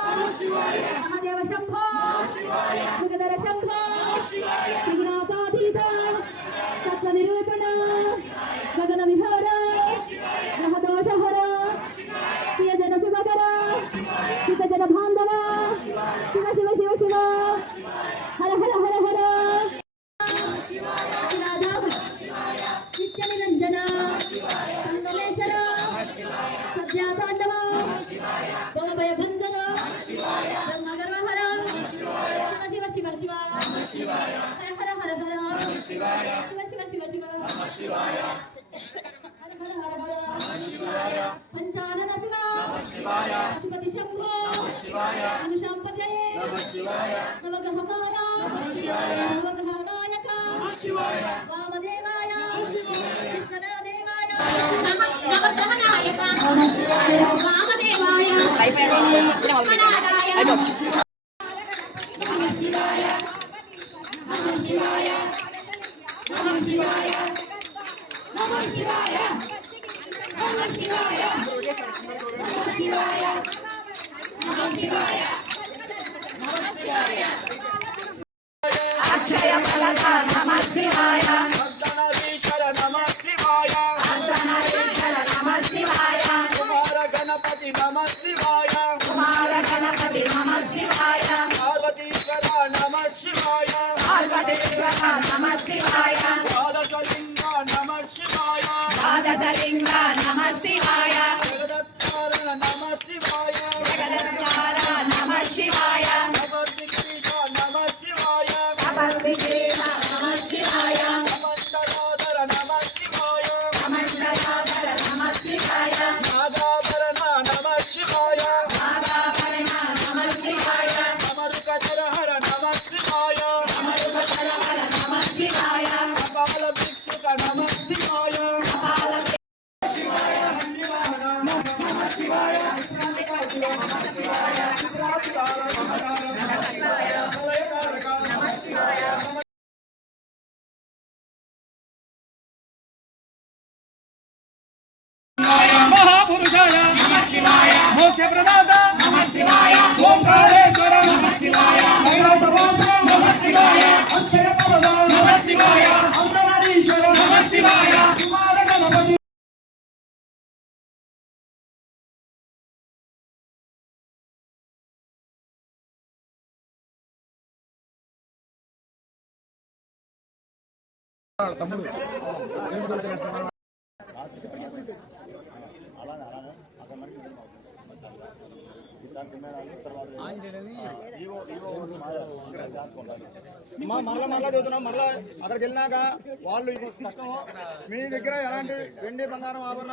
महादेव शंभो जगदर शंभो त्रिगुणातीत तत्व निरूपण गगन विहार ग्रह दोष हर प्रिय जन शुभकर हित जन बांधव शिव शिव शिव शिव हर हर हर हर नित्य निरंजन संगमेश्वर सद्यातांडव भय भंजन ब्रह्मगर्वहर शिव शिव शिव शिव हर हर हर हर शिव शिव शिव शिव शिव हर हर हर पंचानन शिव पशुपति शंभो अनुशांपतये नवग्रहकारा नवग्रहनायक वामदेवाय कृष्णदेवाय नवग्रहनायक वामदेवाय कृष्णनादाय नमः शिवाय नमः शिवाय नमः शिवाय नमः शिवाय नमः शिवाय नमः शिवाय नमः शिवाय नमः शिवाय अक्षय फलदान नमः शिवाय अर्धनारीश्वर नमः शिवाय अर्धनारीश्वर नमः शिवाय कुमार गणपति नमः शिवाय कुमार गणपति नमः शिवाय पार्वतीश्वर नमः शिवाय पार्वतीश्वर नमः शिवाय द्वादशलिंग नमः शिवाय द्वादशलिंग नमः शिवाय जगदत्तारण नमः शिवाय जगदत्तारण नमः शिवाय नवद्विग्रीव नमः शिवाय नवद्विग्रीव नमः शिवाय कमण्डलाधर नमः शिवाय कमण्डलाधर नमः शिवाय नागाभरण नमः शिवाय नागाभरण नमः शिवाय अमरुकधरहर नमः शिवाय अमरुकधरहर नमः शिवाय कपाल भिक्षुक नमः शिवाय कपाल शिवाय नमः शिवाय नमः शिवाय महापुरुषाय नमः शिवाय मोक्ष प्रदाता नमः शिवाय ओंकारेश्वर नमः शिवाय कैलासवास नमः शिवाय अक्षय फलदान नमः शिवाय अर्धनारीश्वर नमः शिवाय कुमार गणपति తమ్ముడు మరలా చదువుతున్నాం. మరలా అక్కడికి వెళ్ళినాక వాళ్ళు కష్టం మీ దగ్గర ఎలాంటి వెండి బంగారం ఆభరణాలు